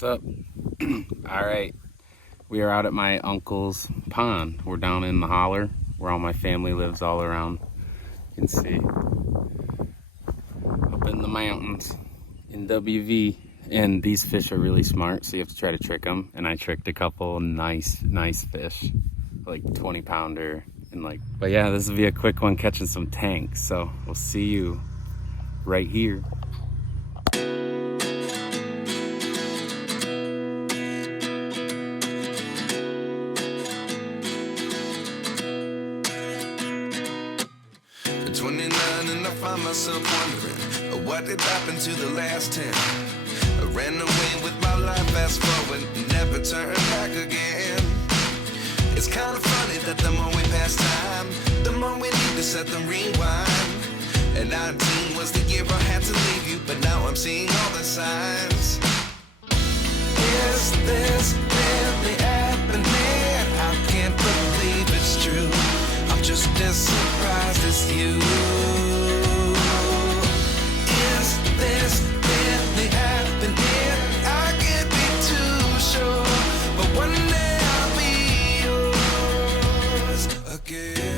What's up? All right, we are out at my uncle's pond. We're down in the holler where all my family lives all around. You can see up in the mountains in WV. And these fish are really smart, so you have to try to trick them. And I tricked a couple nice fish, like 20-pounder and like. But yeah, this will be a quick one catching some tanks. So we'll see you right here. At 29 and I find myself wondering what did happen to the last 10. I ran away with my life, fast forward, never turn back again. It's kind of funny that the more we pass time, the more we need to set them rewind. And 19 was the year I had to leave you, but now I'm seeing all the signs. Is this really happening? I can't believe it's true. I'm just as surprised as you. Is this really happening? I can't be too sure, but one day I'll be yours again.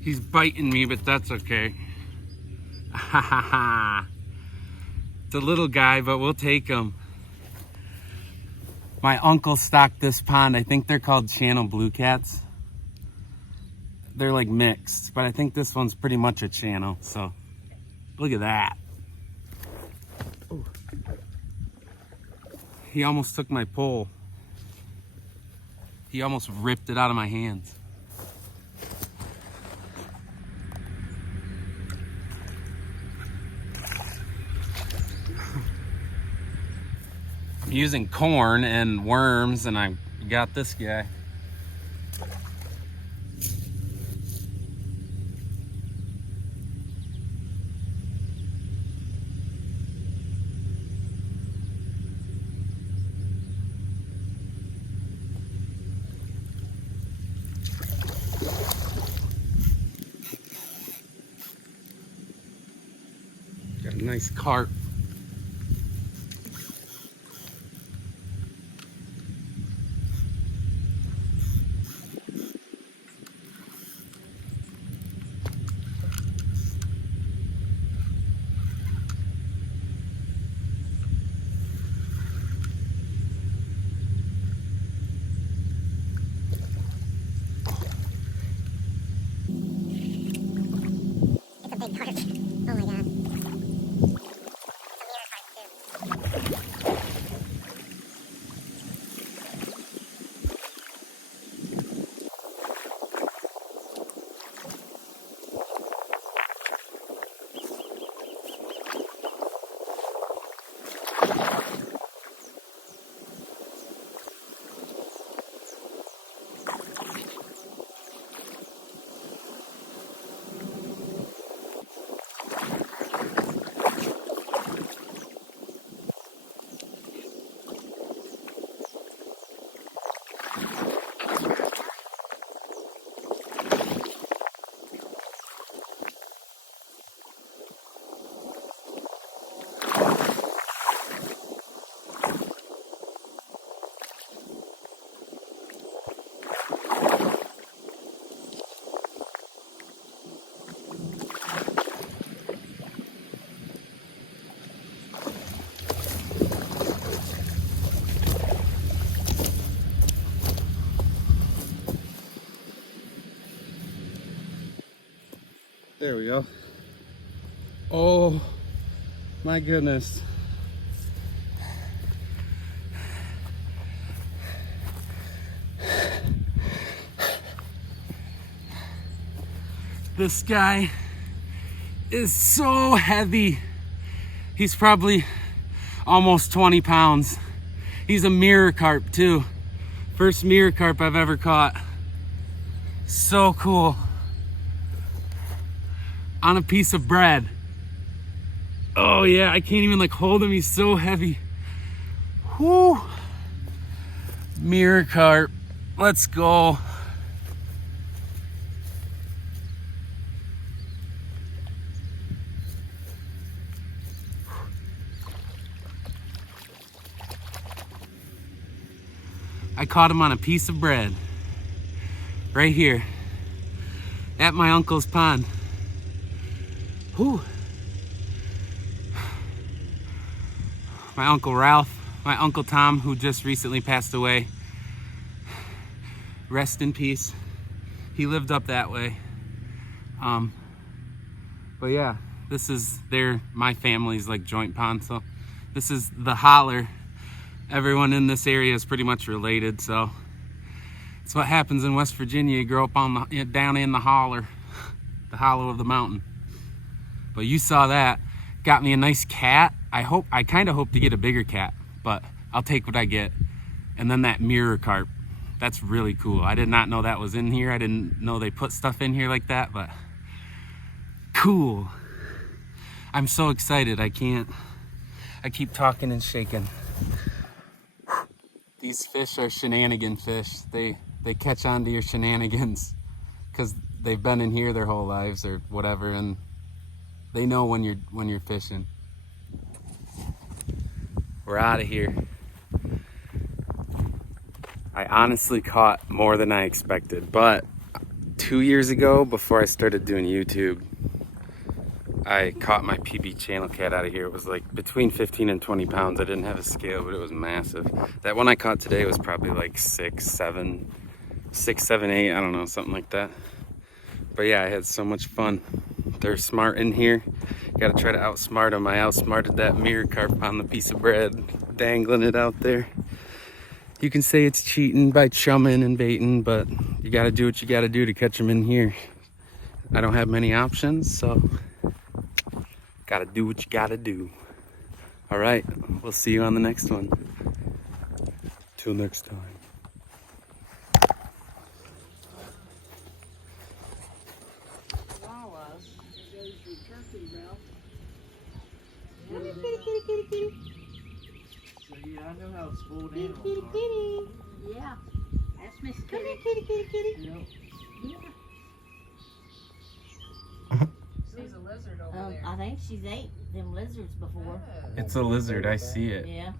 He's biting me, but that's okay. Ha ha ha. It's a little guy, but we'll take him. My uncle stocked this pond. I think they're called channel blue cats. They're like mixed, but I think this one's pretty much a channel. So look at that. Ooh. He almost took my pole. He almost ripped it out of my hands. I'm using corn and worms, and I got this guy. Got a nice carp. Oh my god. There we go. Oh my goodness. This guy is so heavy. He's probably almost 20 pounds. He's a mirror carp too. First mirror carp I've ever caught. So cool. On a piece of bread. Oh yeah, I can't even like hold him. He's so heavy. Whoo. Mirror carp. Let's go. I caught him on a piece of bread. Right here. At my uncle's pond. Whew. My Uncle Ralph, my Uncle Tom, who just recently passed away. Rest in peace. He lived up that way. But yeah, this is my family's like joint pond. So this is the holler. Everyone in this area is pretty much related, so it's what happens in West Virginia. You grow up down in the holler, the hollow of the mountain. But you saw that. Got me a nice cat. I kind of hope to get a bigger cat, but I'll take what I get. And then that mirror carp. That's really cool. I did not know that was in here. I didn't know they put stuff in here like that, but cool. I'm so excited. I keep talking and shaking. These fish are shenanigan fish. They catch on to your shenanigans because they've been in here their whole lives or whatever, and they know when you're fishing. We're out of here. I honestly caught more than I expected, but 2 years ago, before I started doing YouTube, I caught my PB channel cat out of here. It was like between 15 and 20 pounds. I didn't have a scale, but it was massive. That one I caught today was probably like 6, 7, 8, I don't know, something like that. But yeah, I had so much fun. They're smart in here. Gotta try to outsmart them. I outsmarted that mirror carp on the piece of bread, dangling it out there. You can say it's cheating by chumming and baiting, but you gotta do what you gotta do to catch them in here. I don't have many options, so gotta do what you gotta do. All right, we'll see you on the next one. Till next time. I know how spoiled animals are. Yeah, that's Miss Kitty. Yep. She's a lizard over there. I think she's ate them lizards before. It's a lizard, I see it. Yeah.